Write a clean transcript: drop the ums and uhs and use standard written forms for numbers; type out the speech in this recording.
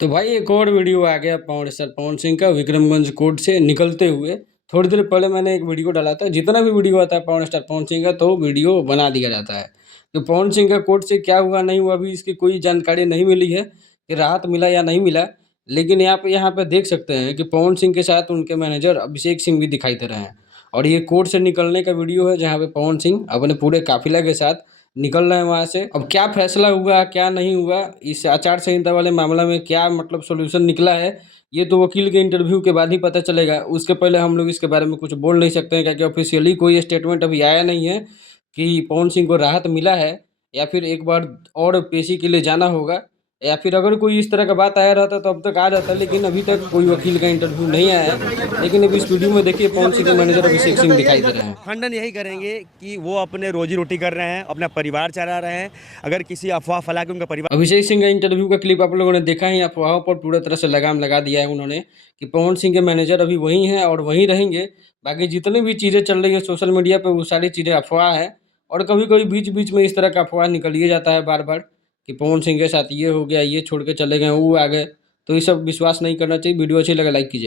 तो भाई एक और वीडियो आ गया पवन सर पवन सिंह का विक्रमगंज कोर्ट से निकलते हुए। थोड़ी देर पहले मैंने एक वीडियो डाला था। जितना भी वीडियो आता है पवन स्टार पवन सिंह का तो वीडियो बना दिया जाता है। तो पवन सिंह का कोर्ट से क्या हुआ नहीं हुआ अभी इसकी कोई जानकारी नहीं मिली है कि राहत मिला या नहीं मिला। लेकिन यहाँ पे देख सकते हैं कि पवन सिंह के साथ उनके मैनेजर अभिषेक सिंह भी दिखाई दे रहे हैं। और ये कोर्ट से निकलने का वीडियो है जहाँ पे पवन सिंह अपने पूरे काफिला के साथ निकल रहे हैं वहाँ से। अब क्या फैसला हुआ क्या नहीं हुआ इस आचार संहिता वाले मामला में, क्या मतलब सॉल्यूशन निकला है, ये तो वकील के इंटरव्यू के बाद ही पता चलेगा। उसके पहले हम लोग इसके बारे में कुछ बोल नहीं सकते हैं क्योंकि ऑफिशियली कोई स्टेटमेंट अभी आया नहीं है कि पवन सिंह को राहत मिला है या फिर एक बार और पेशी के लिए जाना होगा, या फिर अगर कोई इस तरह का बात आया रहता तो अब तक आ जाता। लेकिन अभी तक कोई वकील का इंटरव्यू नहीं आया है। लेकिन अभी इस वीडियो में देखिए पवन सिंह के मैनेजर अभिषेक सिंह दिखाई दे रहे हैं। खंडन यही करेंगे कि वो अपने रोजी रोटी कर रहे हैं, अपना परिवार चला रहे हैं। अगर किसी अफवाह फैला के उनका परिवार अभिषेक सिंह का इंटरव्यू का क्लिप आप लोगों ने देखा ही। अफवाहों पर पूरी तरह से लगाम लगा दिया है उन्होंने कि पवन सिंह के मैनेजर अभी वहीं हैं और वहीं रहेंगे। बाकी जितनी भी चीज़ें चल रही है सोशल मीडिया पे वो सारी चीज़ें अफवाह है। और कभी कभी बीच बीच में इस तरह का अफवाह निकल ही जाता है बार बार कि पवन सिंह के साथ ये हो गया, ये छोड़ के चले गए, वो आ गए। तो ये सब विश्वास नहीं करना चाहिए। वीडियो अच्छी लगे लाइक कीजिए।